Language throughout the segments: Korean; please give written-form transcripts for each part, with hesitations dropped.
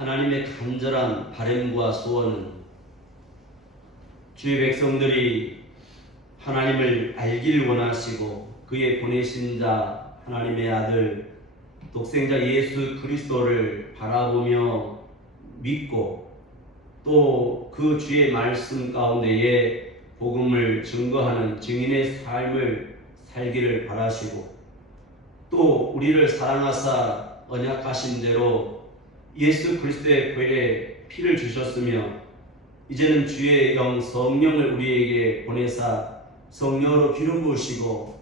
하나님의 간절한 바람과 소원은 주의 백성들이 하나님을 알기를 원하시고 그의 보내신 자 하나님의 아들 독생자 예수 그리스도를 바라보며 믿고 또 그 주의 말씀 가운데에 복음을 증거하는 증인의 삶을 살기를 바라시고 또 우리를 사랑하사 언약하신 대로 예수 그리스도의 보혈에 피를 주셨으며 이제는 주의 영 성령을 우리에게 보내사 성령으로 기름 부으시고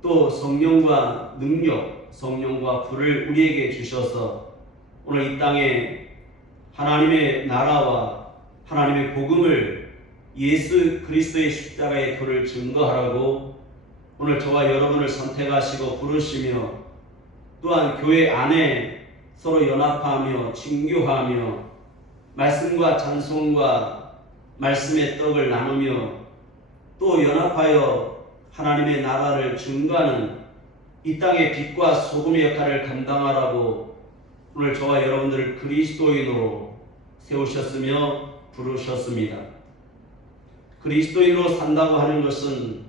또 성령과 능력, 성령과 불을 우리에게 주셔서 오늘 이 땅에 하나님의 나라와 하나님의 복음을 예수 그리스도의 십자가의 도를 증거하라고 오늘 저와 여러분을 선택하시고 부르시며 또한 교회 안에 서로 연합하며 친교하며 말씀과 찬송과 말씀의 떡을 나누며 또 연합하여 하나님의 나라를 증거하는 이 땅의 빛과 소금의 역할을 감당하라고 오늘 저와 여러분들을 그리스도인으로 세우셨으며 부르셨습니다. 그리스도인으로 산다고 하는 것은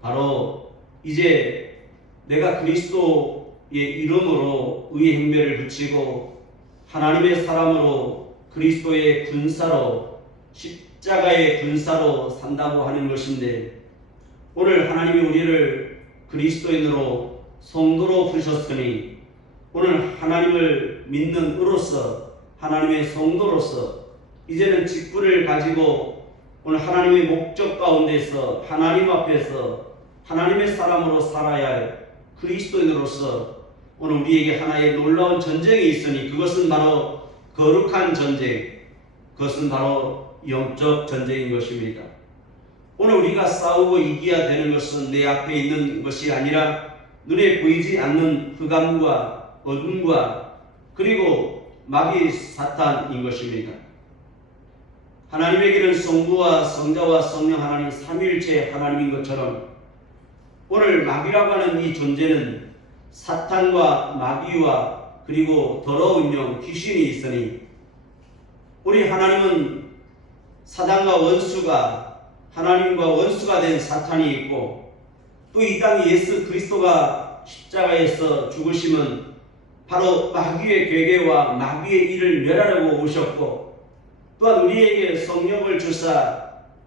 바로 이제 내가 그리스도의 이름으로 의의 행배를 붙이고 하나님의 사람으로 그리스도의 군사로 십자가의 군사로 산다고 하는 것인데 오늘 하나님이 우리를 그리스도인으로 성도로 부르셨으니 오늘 하나님을 믿는 의로서 하나님의 성도로서 이제는 직분을 가지고 오늘 하나님의 목적 가운데서 하나님 앞에서 하나님의 사람으로 살아야 할 그리스도인으로서 오늘 우리에게 하나의 놀라운 전쟁이 있으니 그것은 바로 거룩한 전쟁, 그것은 바로 영적 전쟁인 것입니다. 오늘 우리가 싸우고 이겨야 되는 것은 내 앞에 있는 것이 아니라 눈에 보이지 않는 흑암과 어둠과 그리고 마귀 사탄인 것입니다. 하나님의 길은 성부와 성자와 성령 하나님 삼위일체 하나님인 것처럼 오늘 마귀라고 하는 이 존재는 사탄과 마귀와 그리고 더러운 영 귀신이 있으니 우리 하나님은 사단과 원수가 하나님과 원수가 된 사탄이 있고 또 이 땅에 예수 그리스도가 십자가에서 죽으심은 바로 마귀의 괴계와 마귀의 일을 멸하려고 오셨고 또한 우리에게 성령을 주사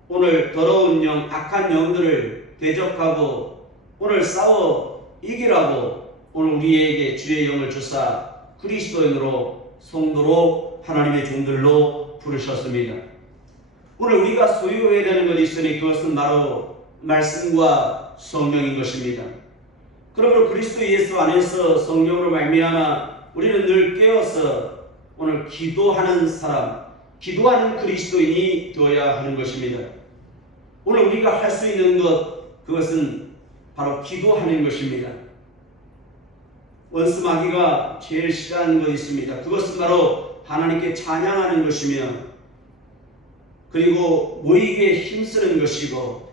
오늘 더러운 영, 악한 영들을 대적하고 오늘 싸워 이기라고 오늘 우리에게 주의 영을 주사 그리스도인으로 성도로 하나님의 종들로 부르셨습니다. 오늘 우리가 소유해야 되는 것이 있으니 그것은 바로 말씀과 성령인 것입니다. 그러므로 그리스도 예수 안에서 성령으로 말미암아 우리는 늘 깨어서 오늘 기도하는 사람, 기도하는 그리스도인이 되어야 하는 것입니다. 오늘 우리가 할 수 있는 것, 그것은 바로 기도하는 것입니다. 원수 마귀가 제일 싫어하는 것이 있습니다. 그것은 바로 하나님께 찬양하는 것이며 그리고 모이기에 힘쓰는 것이고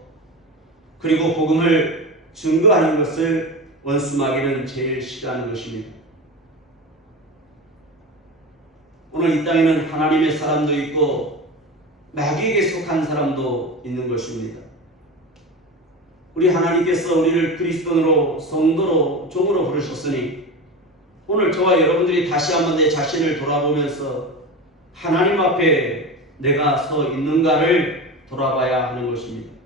그리고 복음을 증거하는 것을 원수 마귀는 제일 싫어하는 것입니다. 오늘 이 땅에는 하나님의 사람도 있고 마귀에게 속한 사람도 있는 것입니다. 우리 하나님께서 우리를 그리스도인으로 성도로 종으로 부르셨으니 오늘 저와 여러분들이 다시 한번 내 자신을 돌아보면서 하나님 앞에 내가 서 있는가를 돌아봐야 하는 것입니다.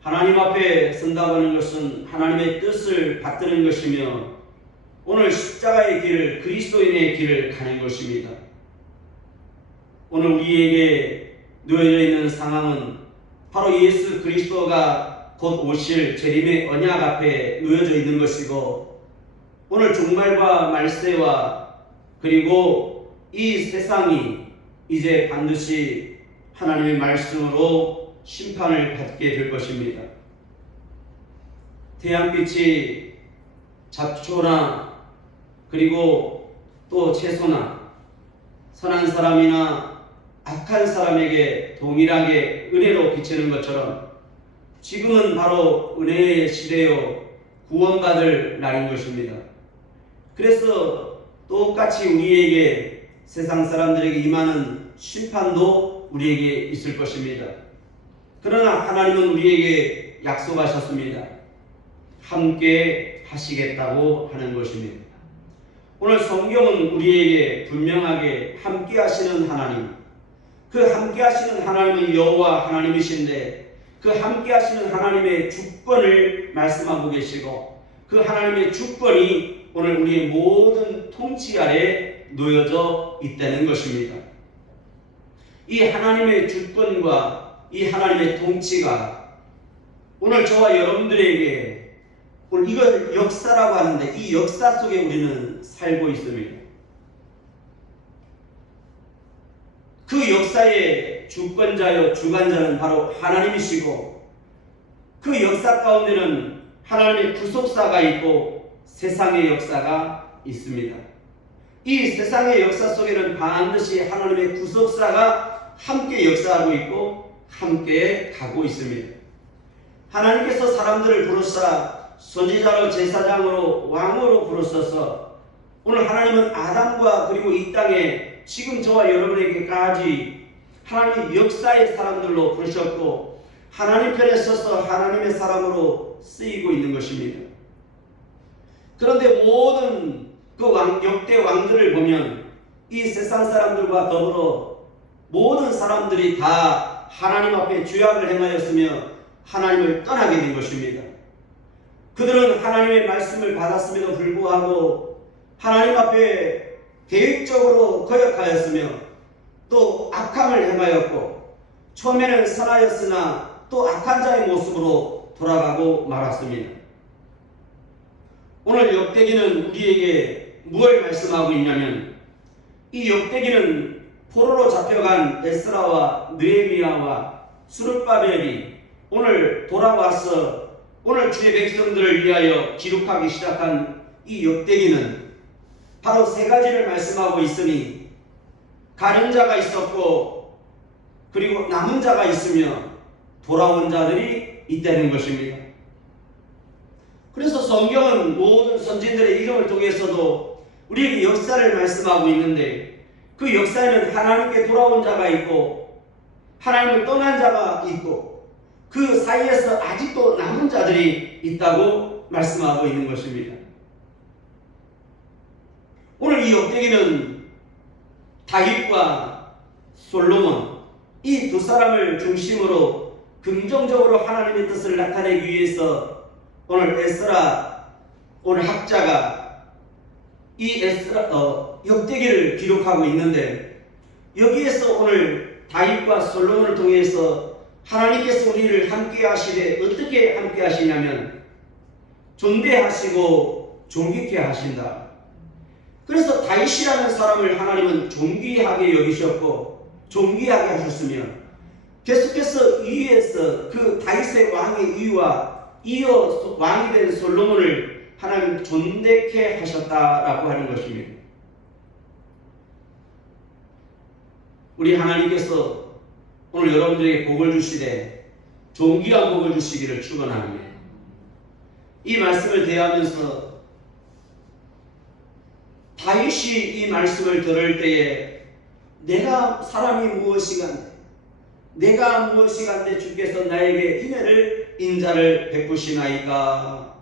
하나님 앞에 선다고 하는 것은 하나님의 뜻을 받드는 것이며 오늘 십자가의 길을 그리스도인의 길을 가는 것입니다. 오늘 우리에게 놓여져 있는 상황은 바로 예수 그리스도가 곧 오실 재림의 언약 앞에 놓여져 있는 것이고 오늘 종말과 말세와 그리고 이 세상이 이제 반드시 하나님의 말씀으로 심판을 받게 될 것입니다. 태양빛이 잡초나 그리고 또 채소나 선한 사람이나 악한 사람에게 동일하게 은혜로 비치는 것처럼 지금은 바로 은혜의 시대요 구원받을 날인 것입니다. 그래서 똑같이 우리에게 세상 사람들에게 임하는 심판도 우리에게 있을 것입니다. 그러나 하나님은 우리에게 약속하셨습니다. 함께 하시겠다고 하는 것입니다. 오늘 성경은 우리에게 분명하게 함께 하시는 하나님, 그 함께 하시는 하나님은 여호와 하나님이신데 그 함께 하시는 하나님의 주권을 말씀하고 계시고 그 하나님의 주권이 오늘 우리의 모든 통치 아래 놓여져 있다는 것입니다. 이 하나님의 주권과 이 하나님의 통치가 오늘 저와 여러분들에게 오늘 이걸 역사라고 하는데 이 역사 속에 우리는 살고 있습니다. 그 역사의 주권자요 주관자는 바로 하나님이시고 그 역사 가운데는 하나님의 구속사가 있고 세상의 역사가 있습니다. 이 세상의 역사 속에는 반드시 하나님의 구속사가 함께 역사하고 있고 함께 가고 있습니다. 하나님께서 사람들을 부르사 선지자로 제사장으로 왕으로 부르셔서 오늘 하나님은 아담과 그리고 이 땅에 지금 저와 여러분에게까지 하나님의 역사의 사람들로 부르셨고 하나님 편에 서서 하나님의 사람으로 쓰이고 있는 것입니다. 그런데 모든 그 역대 왕들을 보면 이 세상 사람들과 더불어 모든 사람들이 다 하나님 앞에 죄악을 행하였으며 하나님을 떠나게 된 것입니다. 그들은 하나님의 말씀을 받았음에도 불구하고 하나님 앞에 계획적으로 거역하였으며 또 악함을 행하였고 처음에는 선하였으나 또 악한 자의 모습으로 돌아가고 말았습니다. 오늘 역대기는 우리에게 무엇을 말씀하고 있냐면 이 역대기는 포로로 잡혀간 에스라와 느헤미야와 스룹바벨이 오늘 돌아와서 오늘 주의 백성들을 위하여 기록하기 시작한 이 역대기는 바로 세 가지를 말씀하고 있으니 가는 자가 있었고 그리고 남은 자가 있으며 돌아온 자들이 있다는 것입니다. 그래서 성경은 모든 선진들의 이름을 통해서도 우리에게 역사를 말씀하고 있는데 그 역사에는 하나님께 돌아온 자가 있고 하나님을 떠난 자가 있고 그 사이에서 아직도 남은 자들이 있다고 말씀하고 있는 것입니다. 오늘 이 역대기는 다윗과 솔로몬 이 두 사람을 중심으로 긍정적으로 하나님의 뜻을 나타내기 위해서 오늘 에스라 오늘 학자가 이 역대기를 기록하고 있는데 여기에서 오늘 다윗과 솔로몬을 통해서 하나님께서 우리를 함께 하시되 어떻게 함께 하시냐면 존대하시고 존귀케 하신다. 그래서 다윗이라는 사람을 하나님은 존귀하게 여기셨고 존귀하게 하셨으며 계속해서 위에서 그 다윗의 왕의 위와 이어 왕이 된 솔로몬을 하나님 존대케 하셨다라고 하는 것입니다. 우리 하나님께서 오늘 여러분들에게 복을 주시되 존귀한 복을 주시기를 축원합니다. 이 말씀을 대하면서 다윗이 이 말씀을 들을 때에 내가 사람이 무엇이간데 내가 무엇이간데 주께서 나에게 은혜를 인자를 베푸시나이까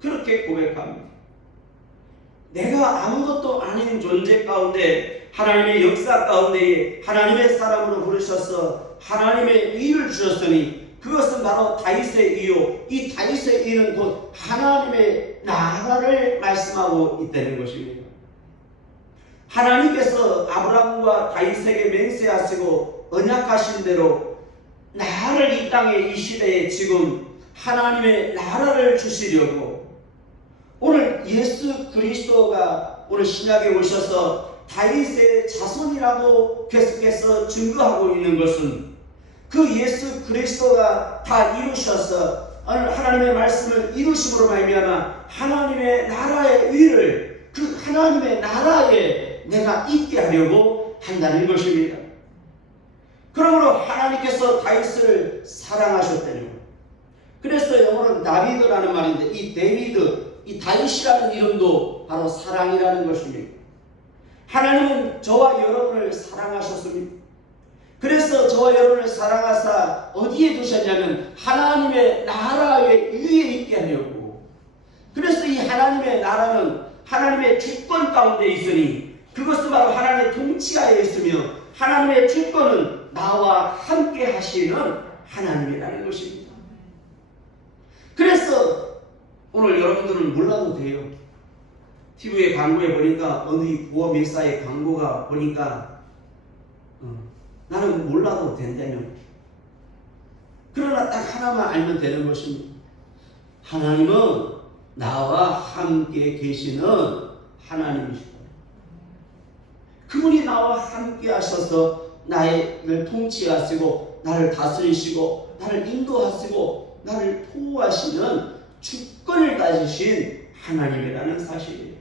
그렇게 고백합니다. 내가 아무것도 아닌 존재 가운데 하나님의 역사 가운데 하나님의 사람으로 부르셔서 하나님의 의를 주셨으니 그것은 바로 다윗의 의요 이 다윗의 의는 곧 하나님의 나라를 말씀하고 있다는 것입니다. 하나님께서 아브라함과 다윗에게 맹세하시고 언약하신 대로 나라를 이 땅에 이 시대에 지금 하나님의 나라를 주시려고 오늘 예수 그리스도가 오늘 신약에 오셔서 다윗의 자손이라고 계속해서 증거하고 있는 것은 그 예수 그리스도가 다 이루셔서 하나님의 말씀을 이루심으로 말미암아 하나님의 나라의 의를 그 하나님의 나라에 내가 있게 하려고 한다는 것입니다. 그러므로 하나님께서 다윗을 사랑하셨다는 것. 그래서 영어로는 다비드라는 말인데 이 데비드, 이 다윗이라는 이름도 바로 사랑이라는 것입니다. 하나님은 저와 여러분을 사랑하셨습니다. 그래서 저와 여러분을 사랑하사 어디에 두셨냐면 하나님의 나라 위에 있게 하려고. 그래서 이 하나님의 나라는 하나님의 주권 가운데 있으니 그것은 바로 하나님의 통치하에 있으며 하나님의 주권은 나와 함께 하시는 하나님이라는 것입니다. 그래서 오늘 여러분들은 몰라도 돼요. TV에 광고에 보니까 어느 보험회사의 광고가 보니까 나는 몰라도 된다며. 그러나 딱 하나만 알면 되는 것입니다. 하나님은 나와 함께 계시는 하나님이시다. 그분이 나와 함께 하셔서 나를 통치하시고 나를 다스리시고 나를 인도하시고 나를 보호하시는 주권을 가지신 하나님이라는 사실이에요.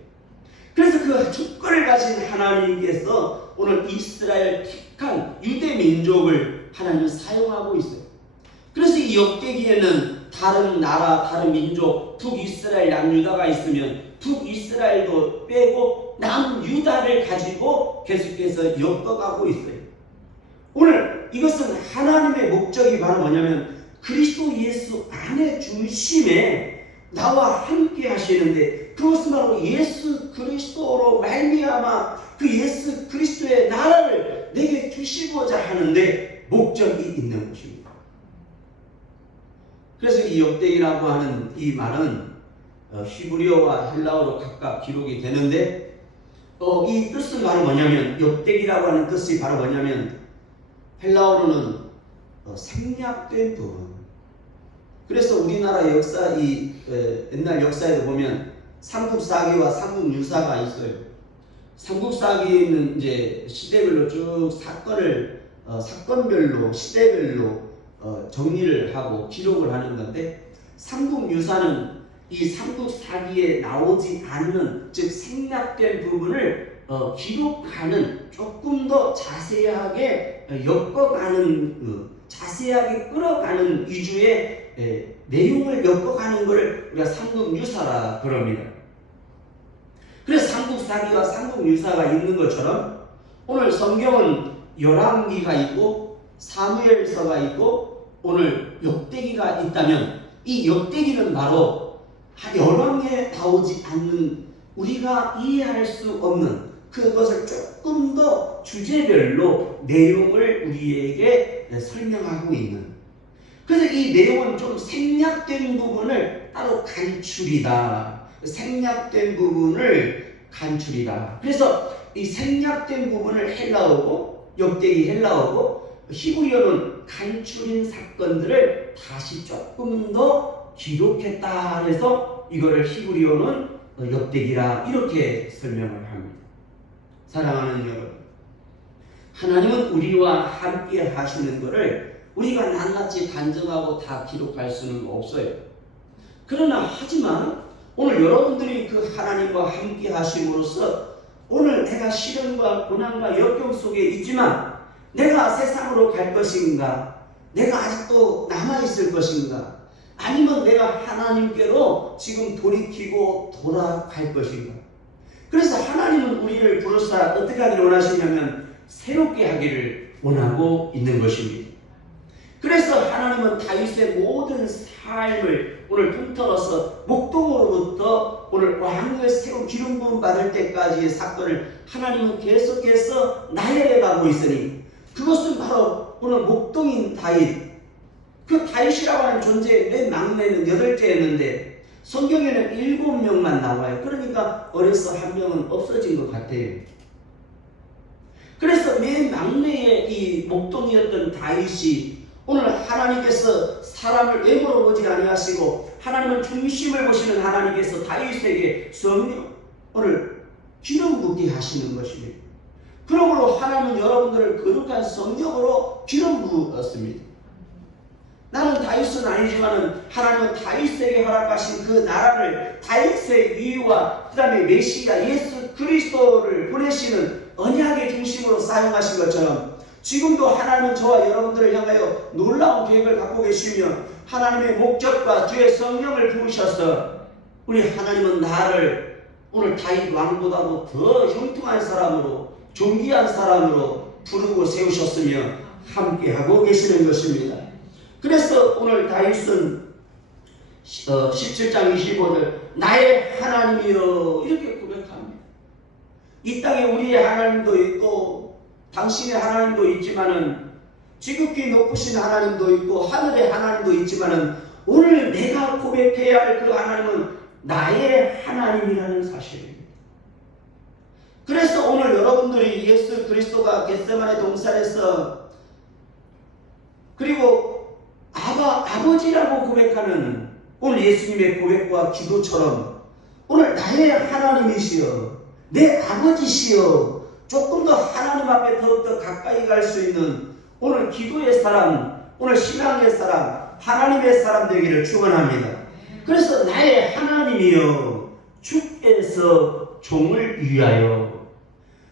그래서 그 주권을 가진 하나님께서 오늘 이스라엘 택한 유대 민족을 하나님은 사용하고 있어요. 그래서 이 역대기에는 다른 나라, 다른 민족, 북이스라엘, 남유다가 있으면 북이스라엘도 빼고 남유다를 가지고 계속해서 엮어가고 있어요. 오늘 이것은 하나님의 목적이 바로 뭐냐면 그리스도 예수 안의 중심에 나와 함께 하시는데 그것은 바로 예수 그리스도로 말미암아 그 예수 그리스도의 나라를 내게 주시고자 하는데 목적이 있는 것입니다. 그래서 이 역대기라고 하는 이 말은 히브리어와 헬라어로 각각 기록이 되는데 이 뜻은 바로 뭐냐면 역대기라고 하는 뜻이 바로 뭐냐면 헬라어로는 생략된 부분. 그래서 우리나라 역사 옛날 역사에도 보면 삼국사기와 삼국유사가 있어요. 삼국사기는 이제 시대별로 쭉 사건별로 시대별로 정리를 하고 기록을 하는 건데 삼국유사는 이 삼국사기에 나오지 않는 즉 생략된 부분을 기록하는 조금 더 자세하게 엮어가는 자세하게 끌어가는 위주의 내용을 엮어가는 것을 우리가 삼국유사라 그럽니다. 그래서 삼국사기와 삼국유사가 있는 것처럼 오늘 성경은 열왕기가 있고 사무엘서가 있고 오늘 역대기가 있다면 이 역대기는 바로 열왕에 나오지 않는 우리가 이해할 수 없는 그것을 조금 더 주제별로 내용을 우리에게 설명하고 있는, 그래서 이 내용은 좀 생략된 부분을 따로 간추리다. 생략된 부분을 간추리다. 그래서 이 생략된 부분을 헬라어고 역대기 헬라어고 히브리어는 간추린 사건들을 다시 조금 더 기록했다 해서 이거를 히브리어는 역대기라 이렇게 설명을 합니다. 사랑하는 여러분, 하나님은 우리와 함께 하시는 것을 우리가 낱낱이 단정하고 다 기록할 수는 없어요. 그러나 하지만 오늘 여러분들이 그 하나님과 함께 하심으로써 오늘 내가 시련과 고난과 역경 속에 있지만 내가 세상으로 갈 것인가, 내가 아직도 남아있을 것인가, 아니면 내가 하나님께로 지금 돌이키고 돌아갈 것인가. 그래서 하나님은 우리를 부르사 어떻게 하기를 원하시냐면 새롭게 하기를 원하고 있는 것입니다. 그래서 하나님은 다윗의 모든 삶을 오늘 통틀어서 목동으로부터 오늘 왕후의 새로운 기름 부음 받을 때까지의 사건을 하나님은 계속해서 나열해 가고 있으니 그것은 바로 오늘 목동인 다윗, 그 다윗이라고 하는 존재의 맨 막내는 8째였는데 성경에는 7명만 나와요. 그러니까 어려서 한 명은 없어진 것 같아요. 그래서 맨 막내의 이 목동이었던 다윗이 오늘 하나님께서 사람을 외모로 보지 아니하시고 하나님은 중심을 보시는 하나님께서 다윗에게 성령을 기름 붓게 하시는 것입니다. 그러므로 하나님은 여러분들을 거룩한 성령으로 기름 부었습니다. 나는 다윗은 아니지만 하나님은 다윗에게 허락하신 그 나라를 다윗의 위와 그 다음에 메시아 예수 그리스도를 보내시는 언약의 중심으로 사용하신 것처럼 지금도 하나님은 저와 여러분들을 향하여 놀라운 계획을 갖고 계시며 하나님의 목적과 주의 성령을 부으셔서 우리 하나님은 나를 오늘 다윗 왕보다도 더 형통한 사람으로, 존귀한 사람으로 부르고 세우셨으며 함께하고 계시는 것입니다. 그래서 오늘 다윗은 17장 25절 나의 하나님이여 이렇게 고백합니다. 이 땅에 우리의 하나님도 있고 당신의 하나님도 있지만은 지극히 높으신 하나님도 있고 하늘의 하나님도 있지만은 오늘 내가 고백해야 할 그 하나님은 나의 하나님이라는 사실입니다. 그래서 오늘 여러분들이 예수 그리스도가 겟세마네 동산에서 그리고 아버지라고 고백하는 오늘 예수님의 고백과 기도처럼 오늘 나의 하나님이시여 내 아버지시여 조금 더 하나님 앞에 더욱더 가까이 갈 수 있는 오늘 기도의 사람, 오늘 신앙의 사람, 하나님의 사람 되기를 축원합니다. 그래서 나의 하나님이여 주께서 종을 위하여,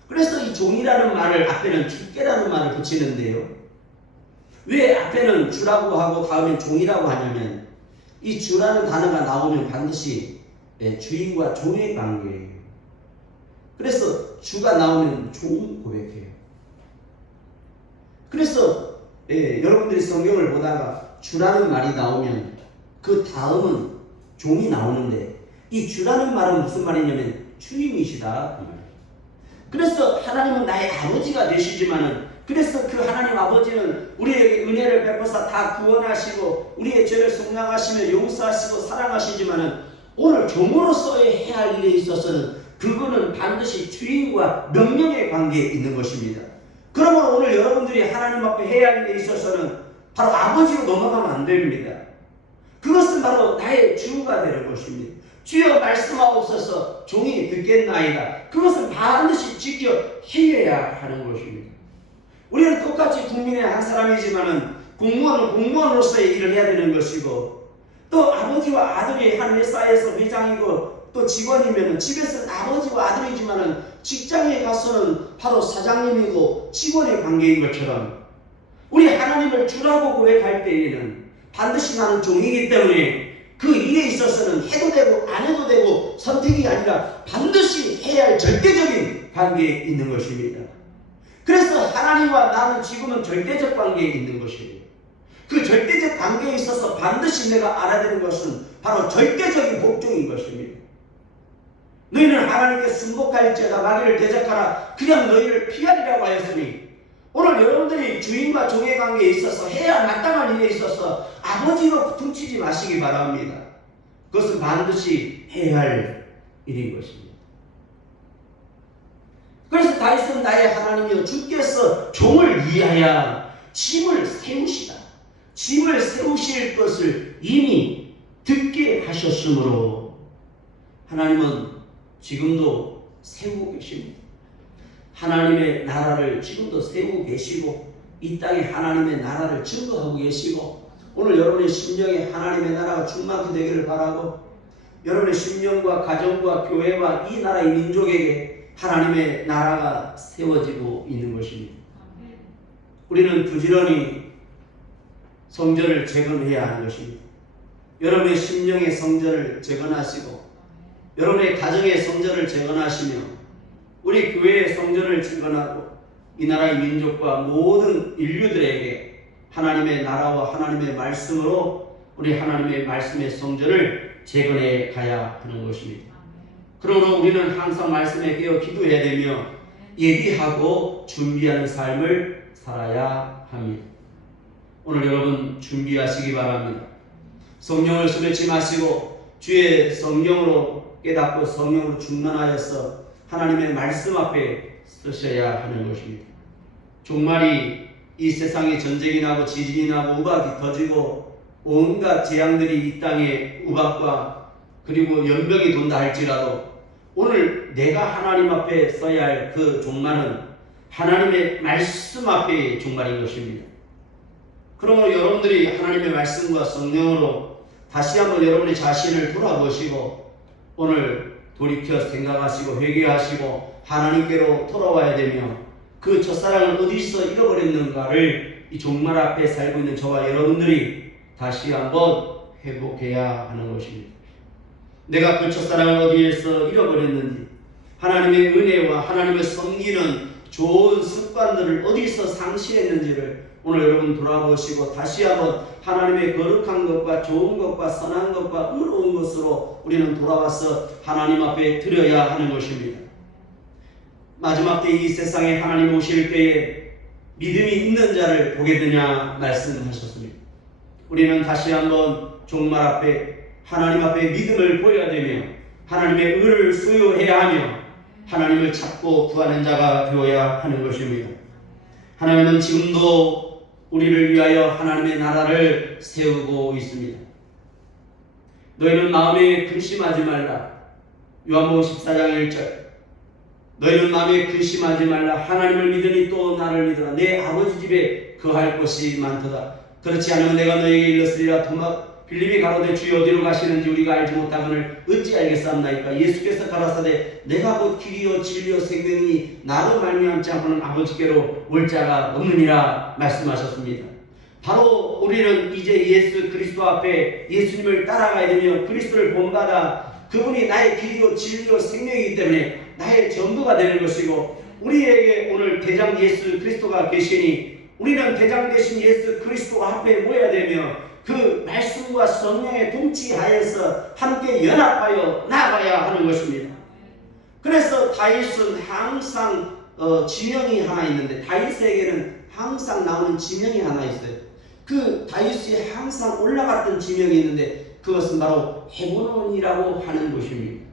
그래서 이 종이라는 말을 앞에는 주께라는 말을 붙이는데요. 왜 앞에는 주라고 하고 다음에 종이라고 하냐면 이 주라는 단어가 나오면 반드시 주인과 종의 관계예요. 그래서 주가 나오면 종 고백해요. 그래서 여러분들이 성경을 보다가 주라는 말이 나오면 그 다음은 종이 나오는데 이 주라는 말은 무슨 말이냐면 주인이시다 그 말이에요. 그래서 하나님은 나의 아버지가 되시지만은 그래서 그 하나님 아버지는 우리에게 은혜를 베푸사 다 구원하시고 우리의 죄를 속량하시며 용서하시고 사랑하시지만은 오늘 종으로서의 해야 할 일에 있어서는 그거는 반드시 주인과 명령의 관계에 있는 것입니다. 그러므로 오늘 여러분들이 하나님 앞에 해야 할 일에 있어서는 바로 아버지로 넘어가면 안 됩니다. 그것은 바로 나의 주가 되는 것입니다. 주여 말씀하옵소서 종이 듣겠나이다. 그것은 반드시 지켜 해야 하는 것입니다. 우리는 똑같이 국민의 한 사람이지만은 공무원은 공무원으로서의 일을 해야 되는 것이고 또 아버지와 아들이 한 회사에서 회장이고 또 직원이면 집에서는 아버지와 아들이지만은 직장에 가서는 바로 사장님이고 직원의 관계인 것처럼 우리 하나님을 주라고 고백할 때에는 반드시 나는 종이기 때문에 그 일에 있어서는 해도 되고 안 해도 되고 선택이 아니라 반드시 해야 할 절대적인 관계에 있는 것입니다. 그래서 하나님과 나는 지금은 절대적 관계에 있는 것이에요. 그 절대적 관계에 있어서 반드시 내가 알아야 되는 것은 바로 절대적인 복종인 것입니다. 너희는 하나님께 순복할지어다 마귀를 대적하라 그냥 너희를 피하리라고 하였으니 오늘 여러분들이 주인과 종의 관계에 있어서 해야 마땅한 일에 있어서 아버지로 퉁치지 마시기 바랍니다. 그것은 반드시 해야 할 일인 것입니다. 그래서 다윗은 나의 하나님이여 주께서 종을 위하여 짐을 세우시다. 짐을 세우실 것을 이미 듣게 하셨으므로 하나님은 지금도 세우고 계십니다. 하나님의 나라를 지금도 세우고 계시고 이 땅에 하나님의 나라를 증거하고 계시고 오늘 여러분의 심령에 하나님의 나라가 충만히 되기를 바라고 여러분의 심령과 가정과 교회와 이 나라의 민족에게 하나님의 나라가 세워지고 있는 것입니다. 우리는 부지런히 성전을 재건해야 하는 것입니다. 여러분의 심령의 성전을 재건하시고 여러분의 가정의 성전을 재건하시며 우리 교회의 성전을 재건하고 이 나라의 민족과 모든 인류들에게 하나님의 나라와 하나님의 말씀으로 우리 하나님의 말씀의 성전을 재건해 가야 하는 것입니다. 그러므로 우리는 항상 말씀에 깨어 기도해야 되며 예비하고 준비하는 삶을 살아야 합니다. 오늘 여러분 준비하시기 바랍니다. 성령을 수놓지 마시고 주의 성령으로 깨닫고 성령으로 충만하여서 하나님의 말씀 앞에 서셔야 하는 것입니다. 종말이 이 세상에 전쟁이 나고 지진이 나고 우박이 터지고 온갖 재앙들이 이 땅에 우박과 그리고 연병이 돈다 할지라도 오늘 내가 하나님 앞에 서야 할 그 종말은 하나님의 말씀 앞에 종말인 것입니다. 그러므로 여러분들이 하나님의 말씀과 성령으로 다시 한번 여러분의 자신을 돌아보시고 오늘 돌이켜 생각하시고 회개하시고 하나님께로 돌아와야 되며 그 첫사랑을 어디서 잃어버렸는가를 이 종말 앞에 살고 있는 저와 여러분들이 다시 한번 회복해야 하는 것입니다. 내가 그 첫사랑을 어디에서 잃어버렸는지, 하나님의 은혜와 하나님을 섬기는 좋은 습관들을 어디서 상실했는지를 오늘 여러분 돌아보시고 다시 한번 하나님의 거룩한 것과 좋은 것과 선한 것과 의로운 것으로 우리는 돌아와서 하나님 앞에 드려야 하는 것입니다. 마지막 때 이 세상에 하나님 오실 때에 믿음이 있는 자를 보게 되냐 말씀하셨습니다. 우리는 다시 한번 종말 앞에 하나님 앞에 믿음을 보여야 되며 하나님의 의를 수요해야 하며 하나님을 찾고 구하는 자가 되어야 하는 것입니다. 하나님은 지금도 우리를 위하여 하나님의 나라를 세우고 있습니다. 너희는 마음에 근심하지 말라. 요한복음 14장 1절. 너희는 마음에 근심하지 말라. 하나님을 믿으니 또 나를 믿으라. 내 아버지 집에 거할 곳이 많도다. 그렇지 않으면 내가 너에게 일렀으리라. 빌립이 가로되 주여 어디로 가시는지 우리가 알지 못하거늘 어찌 알겠사옵나이까. 예수께서 가라사대 내가 곧 길이요 진리요 생명이니 나로 말미암지 않고는 아버지께로 올 자가 없느니라 말씀하셨습니다. 바로 우리는 이제 예수 그리스도 앞에 예수님을 따라가야 되며 그리스도를 본받아 그분이 나의 길이요 진리요 생명이기 때문에 나의 전부가 되는 것이고, 우리에게 오늘 대장 예수 그리스도가 계시니 우리는 대장 되신 예수 그리스도 앞에 모여야 되며 그 말씀과 성령의 동치하여서 함께 연합하여 나아가야 하는 것입니다. 그래서 다윗은 항상 지명이 하나 있는데, 다윗에게는 항상 나오는 지명이 하나 있어요. 그 다윗이 항상 올라갔던 지명이 있는데 그것은 바로 헤브론이라고 하는 곳입니다.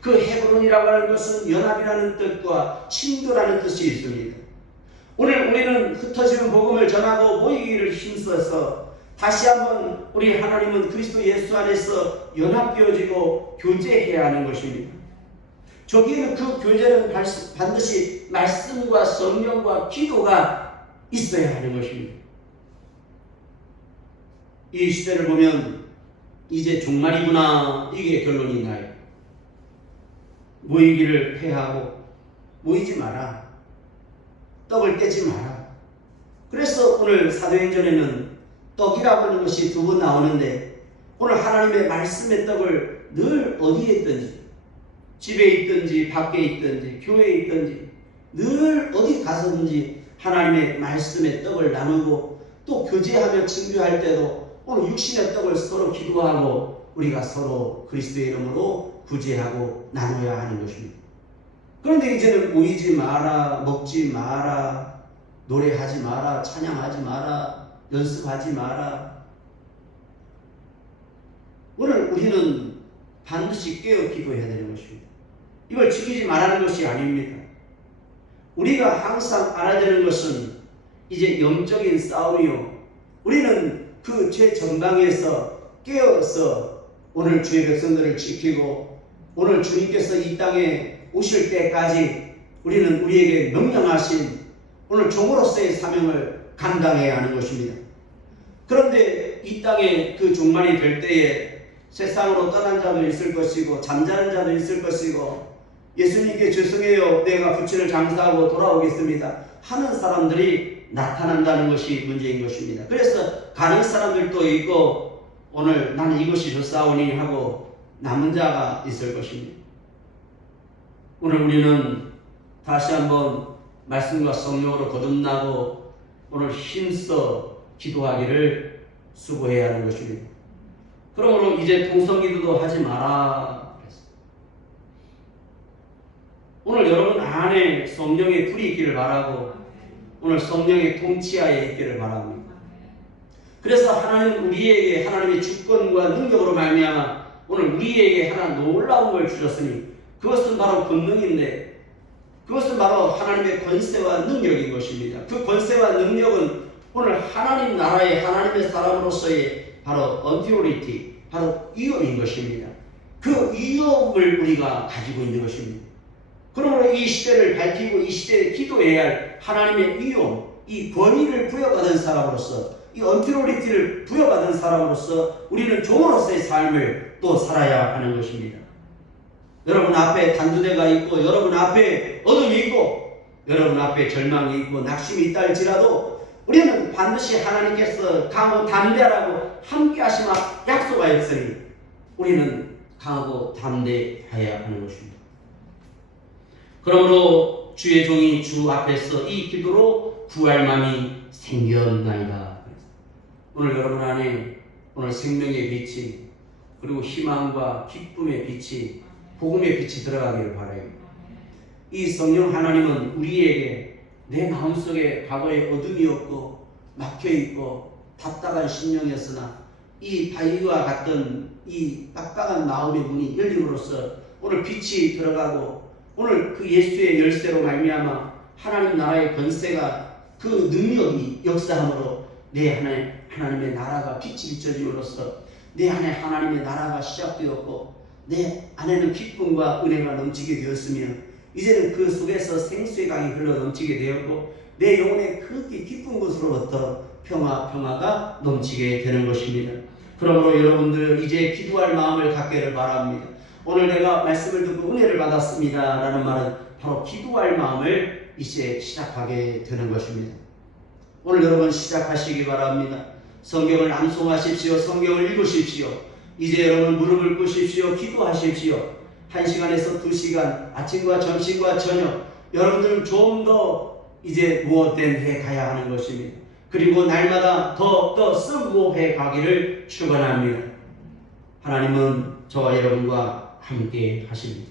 그 헤브론이라고 하는 것은 연합이라는 뜻과 친교라는 뜻이 있습니다. 오늘 우리는 흩어지는 복음을 전하고 모이기를 힘써서 다시 한번 우리 하나님은 그리스도 예수 안에서 연합되어지고 교제해야 하는 것입니다. 저기에는 그 교제는 반드시 말씀과 성령과 기도가 있어야 하는 것입니다. 이 시대를 보면 이제 종말이구나, 이게 결론이 나요. 모이기를 폐하고 모이지 마라, 떡을 떼지 마라. 그래서 오늘 사도행전에는 떡이라고 하는 것이 두 번 나오는데, 오늘 하나님의 말씀의 떡을 늘 어디에 있든지, 집에 있든지 밖에 있든지 교회에 있든지 늘 어디 가서든지 하나님의 말씀의 떡을 나누고 또 교제하며 친교할 때도 오늘 육신의 떡을 서로 기도하고 우리가 서로 그리스도의 이름으로 구제하고 나눠야 하는 것입니다. 그런데 이제는 모이지 마라, 먹지 마라, 노래하지 마라, 찬양하지 마라, 연습하지 마라. 오늘 우리는 반드시 깨어 기도해야 되는 것입니다. 이걸 지키지 말라는 것이 아닙니다. 우리가 항상 알아야 되는 것은 이제 영적인 싸움이요, 우리는 그 최전방에서 깨어서 오늘 주의 백성들을 지키고 오늘 주님께서 이 땅에 오실 때까지 우리는 우리에게 명령하신 오늘 종으로서의 사명을 감당해야 하는 것입니다. 그런데 이 땅에 그 종말이 될 때에 세상으로 떠난 자도 있을 것이고 잠자는 자도 있을 것이고 예수님께 죄송해요, 내가 부친을 장사하고 돌아오겠습니다 하는 사람들이 나타난다는 것이 문제인 것입니다. 그래서 가는 사람들도 있고 오늘 나는 이것이 좋사오니 하고 남은 자가 있을 것입니다. 오늘 우리는 다시 한번 말씀과 성령으로 거듭나고 오늘 힘써 기도하기를 수고해야 하는 것입니다. 그러므로 이제 통성기도도 하지 마라. 오늘 여러분 안에 성령의 불이 있기를 바라고 오늘 성령의 통치하에 있기를 바랍니다. 그래서 하나님 우리에게 하나님의 주권과 능력으로 말미암아 오늘 우리에게 하나 놀라운 걸 주셨으니 그것은 바로 권능인데 그것은 바로 하나님의 권세와 능력인 것입니다. 그 권세와 능력은 오늘 하나님 나라의 하나님의 사람으로서의 바로 authority, 바로 위엄인 것입니다. 그 위엄을 우리가 가지고 있는 것입니다. 그러므로 이 시대를 밝히고 이 시대에 기도해야 할 하나님의 위엄, 이 권위를 부여받은 사람으로서 이 authority를 부여받은 사람으로서 우리는 종으로서의 삶을 또 살아야 하는 것입니다. 여러분 앞에 단두대가 있고 여러분 앞에 어둠이 있고 여러분 앞에 절망이 있고 낙심이 있다 할지라도 우리는 반드시 하나님께서 강호 담대하라고 함께 하시마 약속하였으니 우리는 강하고 담대해야 하는 것입니다. 그러므로 주의 종이 주 앞에서 이 기도로 구할 마음이 생겼나이다. 오늘 여러분 안에 오늘 생명의 빛이 그리고 희망과 기쁨의 빛이 복음의 빛이 들어가기를 바라요. 이 성령 하나님은 우리에게 내 마음속에 과거에 어둠이었고 막혀있고 답답한 심령이었으나 이 바위와 같던 이 빡빡한 마음의 문이 열림으로써 오늘 빛이 들어가고 오늘 그 예수의 열쇠로 말미암아 하나님 나라의 권세가 그 능력이 역사함으로 내 안에 하나님의 나라가 빛이 비춰짐으로써 내 안에 하나님의 나라가 시작되었고 내 안에는 기쁨과 은혜가 넘치게 되었으며 이제는 그 속에서 생수의 강이 흘러 넘치게 되었고 내 영혼의 그 깊은 곳으로부터 평화가 넘치게 되는 것입니다. 그러므로 여러분들 이제 기도할 마음을 갖기를 바랍니다. 오늘 내가 말씀을 듣고 은혜를 받았습니다 라는 말은 바로 기도할 마음을 이제 시작하게 되는 것입니다. 오늘 여러분 시작하시기 바랍니다. 성경을 암송하십시오. 성경을 읽으십시오. 이제 여러분 무릎을 꿇으십시오. 기도하십시오. 1시간에서 2시간 아침과 점심과 저녁 여러분들은 좀 더 이제 무엇된 해 가야 하는 것입니다. 그리고 날마다 더 승부해 가기를 축원합니다. 하나님은 저와 여러분과 함께 하십니다.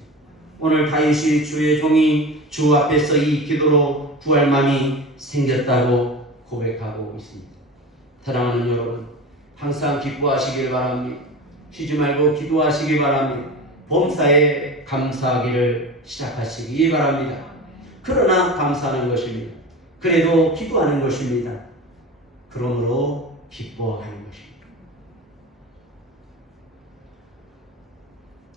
오늘 다윗이 주의 종이 주 앞에서 이 기도로 구할 마음이 생겼다고 고백하고 있습니다. 사랑하는 여러분, 항상 기뻐하시길 바랍니다. 쉬지 말고 기도하시기 바랍니다. 범사에 감사하기를 시작하시기 바랍니다. 그러나 감사하는 것입니다. 그래도 기도하는 것입니다. 그러므로 기뻐하는 것입니다.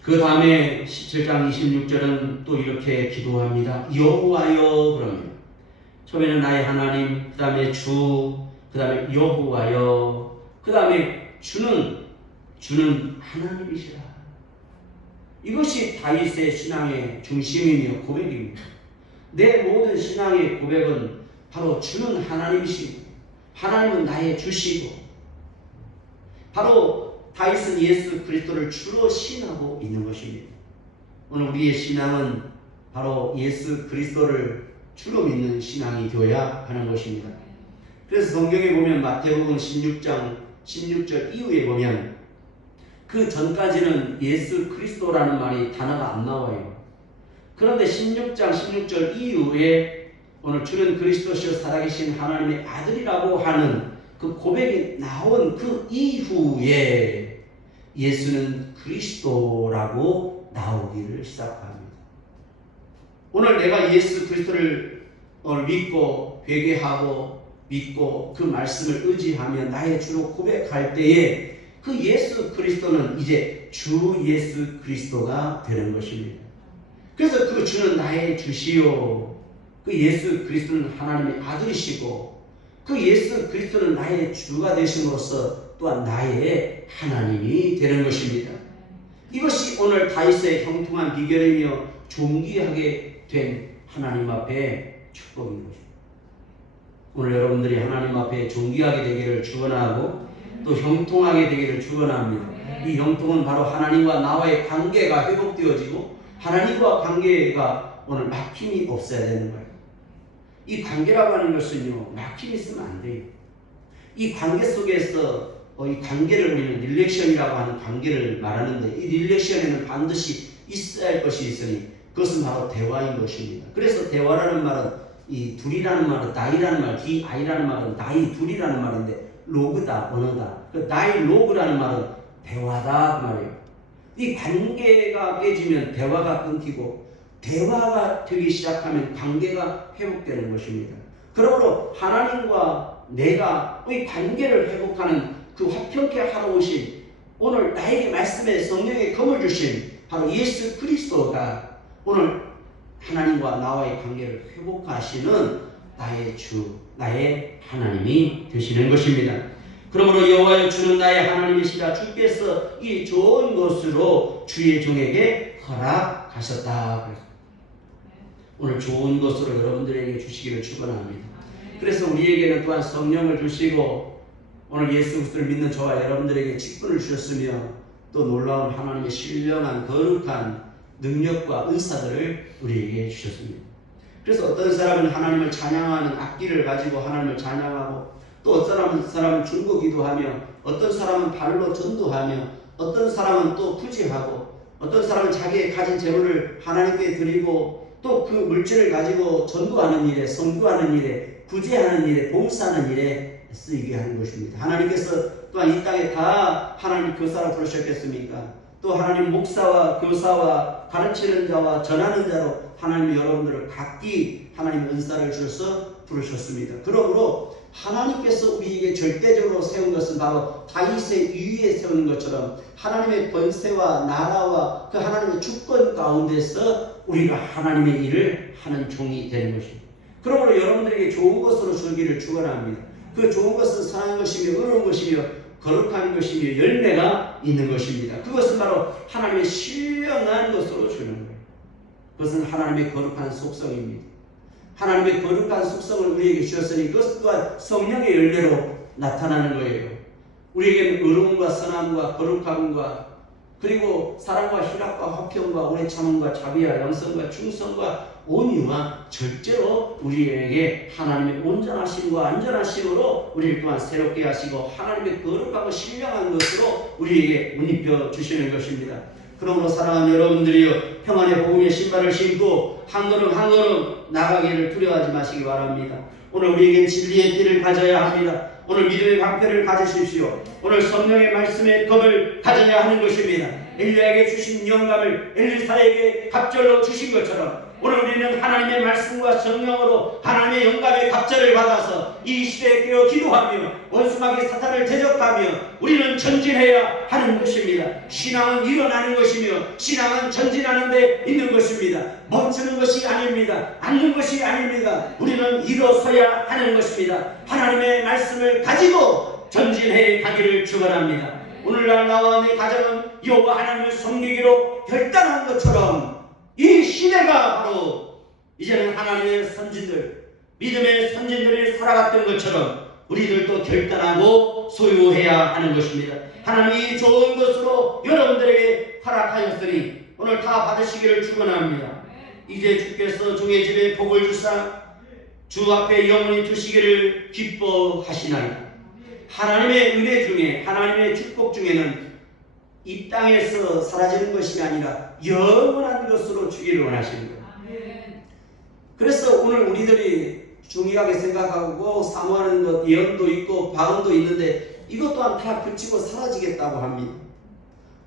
그 다음에 17장 26절은 또 이렇게 기도합니다. 여호와여 그럽니다. 처음에는 나의 하나님, 그 다음에 주, 그 다음에 여호와여, 그 다음에 주는 하나님이시라. 이것이 다윗의 신앙의 중심이며 고백입니다. 내 모든 신앙의 고백은 바로 주는 하나님이시고 하나님은 나의 주시고 바로 다윗은 예수 그리스도를 주로 신하고 있는 것입니다. 오늘 우리의 신앙은 바로 예수 그리스도를 주로 믿는 신앙이 되어야 하는 것입니다. 그래서 성경에 보면 마태복음 16장 16절 이후에 보면 그 전까지는 예수 그리스도라는 말이 단어가 안 나와요. 그런데 16장 16절 이후에 오늘 주는 그리스도시요 살아계신 하나님의 아들이라고 하는 그 고백이 나온 그 이후에 예수는 그리스도라고 나오기를 시작합니다. 오늘 내가 예수 그리스도를 믿고 회개하고 믿고 그 말씀을 의지하며 나의 주로 고백할 때에 그 예수 그리스도는 이제 주 예수 그리스도가 되는 것입니다. 그래서 그 주는 나의 주시요 그 예수 그리스도는 하나님의 아들이시고 그 예수 그리스도는 나의 주가 되심으로써 또한 나의 하나님이 되는 것입니다. 이것이 오늘 다윗의 형통한 비결이며 존귀하게 된 하나님 앞에 축복인 것입니다. 오늘 여러분들이 하나님 앞에 존귀하게 되기를 축원하고 또 형통하게 되기를 축원합니다. 이 형통은 바로 하나님과 나와의 관계가 회복되어지고 하나님과 관계가 오늘 막힘이 없어야 되는 거예요. 이 관계라고 하는 것은요, 막힘이 있으면 안 돼요. 이 관계 속에서 이 관계를 우리는 릴렉션이라고 하는 관계를 말하는데 이 릴렉션에는 반드시 있어야 할 것이 있으니 그것은 바로 대화인 것입니다. 그래서 대화라는 말은 이 둘이라는 말은 나이라는 말, DI라는 말은 나이 둘이라는 말인데 로그다, 언어다. 그 나이 로그라는 말은 대화다 그 말이에요. 이 관계가 깨지면 대화가 끊기고 대화가 되기 시작하면 관계가 회복되는 것입니다. 그러므로 하나님과 내가 이 관계를 회복하는 그 화평케 하러 오신 오늘 나에게 말씀에 성령의 검을 주신 바로 예수 그리스도가 오늘 하나님과 나와의 관계를 회복하시는 나의 주, 나의 하나님이 되시는 것입니다. 그러므로 여호와여 주는 나의 하나님이시라. 주께서 이 좋은 것으로 주의 종에게 허락하셨다. 오늘 좋은 것으로 여러분들에게 주시기를 축원합니다. 그래서 우리에게는 또한 성령을 주시고 오늘 예수 그리스도를 믿는 저와 여러분들에게 직분을 주셨으며 또 놀라운 하나님의 신령한 거룩한 능력과 은사들을 우리에게 주셨습니다. 그래서 어떤 사람은 하나님을 찬양하는 악기를 가지고 하나님을 찬양하고, 또 어떤 사람은 줄고 기도하며, 어떤 사람은 발로 전도하며, 어떤 사람은 또 구제하고, 어떤 사람은 자기의 가진 재물을 하나님께 드리고, 또 그 물질을 가지고 전도하는 일에, 선교하는 일에, 구제하는 일에, 봉사하는 일에 쓰이게 하는 것입니다. 하나님께서 또한 이 땅에 다 하나님 교사로 부르셨겠습니까? 또 하나님 목사와 교사와 가르치는 자와 전하는 자로 하나님 여러분들을 각기 하나님 은사를 주셔서 부르셨습니다. 그러므로 하나님께서 우리에게 절대적으로 세운 것은 바로 다윗의 위에 세우는 것처럼 하나님의 권세와 나라와 그 하나님의 주권 가운데서 우리가 하나님의 일을 하는 종이 되는 것입니다. 그러므로 여러분들에게 좋은 것으로 주기를 축원합니다. 그 좋은 것은 선한 것이며 의로운 것이며 거룩한 것이며 열매가 있는 것입니다. 그것은 바로 하나님의 신령한 것으로 주는 거예요. 그것은 하나님의 거룩한 속성입니다. 하나님의 거룩한 속성을 우리에게 주셨으니 그것 또한 성령의 열매로 나타나는 거예요. 우리에게는 의로움과 선함과 거룩함과 그리고 사랑과 희락과 화평과 오래 참음과 자비와 양성과 충성과 온유와 절제로 우리에게 하나님의 온전하심과 안전하심으로 우리를 또한 새롭게 하시고 하나님의 거룩하고 신령한 것으로 우리에게 옷 입혀 주시는 것입니다. 그러므로 사랑하는 여러분들이여, 평안의 복음의 신발을 신고 한 걸음 한 걸음 나가기를 두려워하지 마시기 바랍니다. 오늘 우리에겐 진리의 띠를 가져야 합니다. 오늘 믿음의 방패를 가지십시오. 오늘 성령의 말씀의 컵을 가져야 하는 것입니다. 엘리야에게 주신 영감을 엘리사에게 갑절로 주신 것처럼 오늘 우리는 하나님의 말씀과 성령으로 하나님의 영감의 갑절을 받아서 이 시대에 깨어 기도하며 원수마귀 사탄을 대적하며 우리는 전진해야 하는 것입니다. 신앙은 일어나는 것이며 신앙은 전진하는 데 있는 것입니다. 멈추는 것이 아닙니다. 앉는 것이 아닙니다. 우리는 일어서야 하는 것입니다. 하나님의 말씀을 가지고 전진해 가기를 축원합니다. 오늘날 나와 내 가정은 여호와 하나님을 섬기기로 결단한 것처럼 이 시대가 바로 이제는 하나님의 선진들, 믿음의 선진들이 살아갔던 것처럼 우리들도 결단하고 소유해야 하는 것입니다. 하나님이 좋은 것으로 여러분들에게 허락하였으니 오늘 다 받으시기를 축원합니다. 이제 주께서 종의 집에 복을 주사 주 앞에 영원히 두시기를 기뻐하시나이다. 하나님의 은혜 중에, 하나님의 축복 중에는 이 땅에서 사라지는 것이 아니라 영원한 것으로 주기를 원하시는 거예요. 그래서 오늘 우리들이 중요하게 생각하고 사모하는 것, 예언도 있고 바언도 있는데 이것 또한 다 그치고 사라지겠다고 합니다.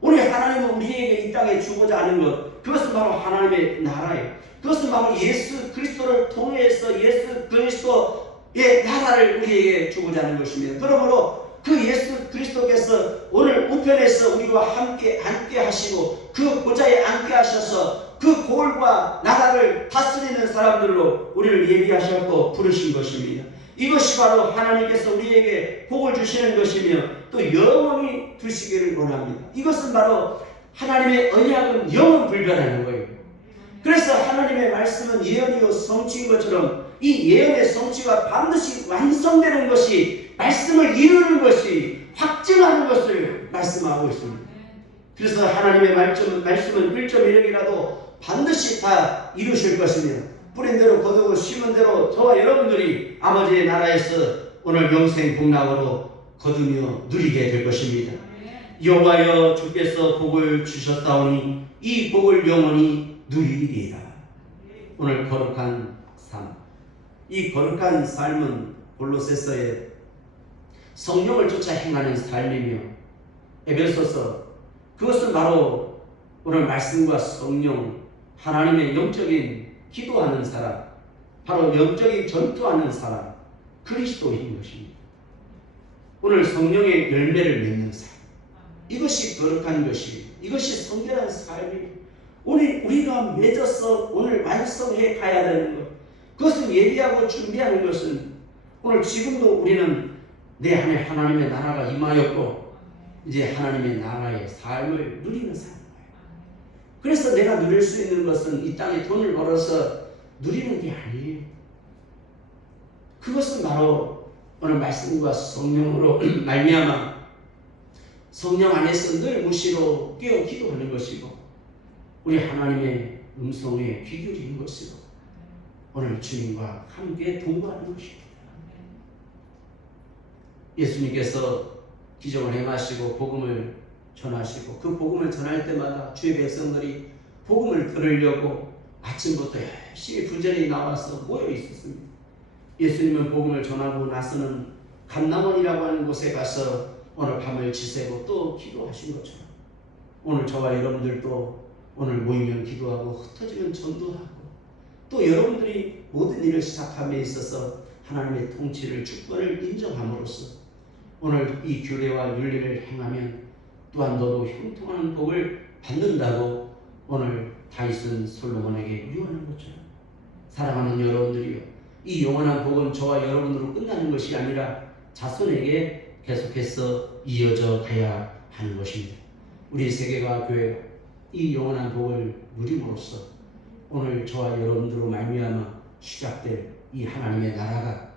오늘 하나님은 우리에게 이 땅에 주고자 하는 것, 그것은 바로 하나님의 나라예요. 그것은 바로 예수 그리스도를 통해서 예수 그리스도의 나라를 우리에게 주고자 하는 것입니다. 그러므로 그 예수 그리스도께서 오늘 우편에서 우리와 함께 앉게 하시고 그 보좌에 앉게 하셔서 그 고을과 나라를 다스리는 사람들로 우리를 예비하셨고 부르신 것입니다. 이것이 바로 하나님께서 우리에게 복을 주시는 것이며 또 영원히 두시기를 원합니다. 이것은 바로 하나님의 언약은 영원 불변하는 거예요. 그래서 하나님의 말씀은 예언이요 성취인 것처럼 이 예언의 성취가 반드시 완성되는 것이 말씀을 이루는 것이 확증하는 것을 말씀하고 있습니다. 그래서 하나님의 말씀은 1.1억이라도 반드시 다 이루실 것이며 뿌린 대로 거두고 심은 대로 저와 여러분들이 아버지의 나라에서 오늘 영생 복락으로 거두며 누리게 될 것입니다. 여호와여 주께서 복을 주셨다오니 이 복을 영원히 누리리이다. 오늘 거룩한 삶, 이 거룩한 삶은 골로새서에 성령을 쫓아 행하는 삶이며 에베소서, 그것은 바로 오늘 말씀과 성령, 하나님의 영적인 기도하는 사람, 바로 영적인 전투하는 사람, 그리스도인 것입니다. 오늘 성령의 열매를 맺는 삶, 이것이 거룩한 것이, 이것이 성결한 삶이 우리가 맺어서 오늘 완성해 가야 되는 것, 그것을 예비하고 준비하는 것은 오늘 지금도 우리는 내 안에 하나님의 나라가 임하였고 이제 하나님의 나라의 삶을 누리는 삶이에요. 그래서 내가 누릴 수 있는 것은 이 땅에 돈을 벌어서 누리는 게 아니에요. 그것은 바로 오늘 말씀과 성령으로 말미암아 성령 안에서 늘 무시로 깨어 기도하는 것이고 우리 하나님의 음성에 귀 기울이는 것이고 오늘 주님과 함께 동거하는 것입니다. 예수님께서 기적을 행하시고 복음을 전하시고 그 복음을 전할 때마다 주의 백성들이 복음을 들으려고 아침부터 열심히 부전히 나와서 모여 있었습니다. 예수님은 복음을 전하고 나서는 감람원이라고 하는 곳에 가서 오늘 밤을 지새고 또 기도하신 것처럼 오늘 저와 여러분들도 오늘 모이면 기도하고 흩어지면 전도하고 또 여러분들이 모든 일을 시작함에 있어서 하나님의 통치를 주권을 인정함으로써 오늘 이 규례와 윤리를 행하면 또한 너도 형통한 복을 받는다고 오늘 다윗은 솔로몬에게 유언한 것처럼 사랑하는 여러분들이요, 이 영원한 복은 저와 여러분으로 끝나는 것이 아니라 자손에게 계속해서 이어져 가야 하는 것입니다. 우리 세계가 교회 이 영원한 복을 누림으로써 오늘 저와 여러분들로 말미암아 시작될 이 하나님의 나라가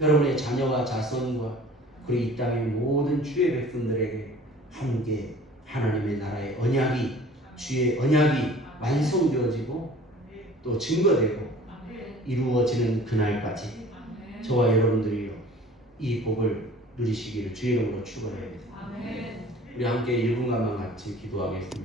여러분의 자녀와 자손과 그리고 이 땅의 모든 주의 백성들에게 함께 하나님의 나라의 언약이 주의 언약이 완성되어지고 또 증거되고 이루어지는 그날까지 저와 여러분들이요 이 복을 누리시기를 주의 이름으로 축원합니다. 우리 함께 1분간만 같이 기도하겠습니다.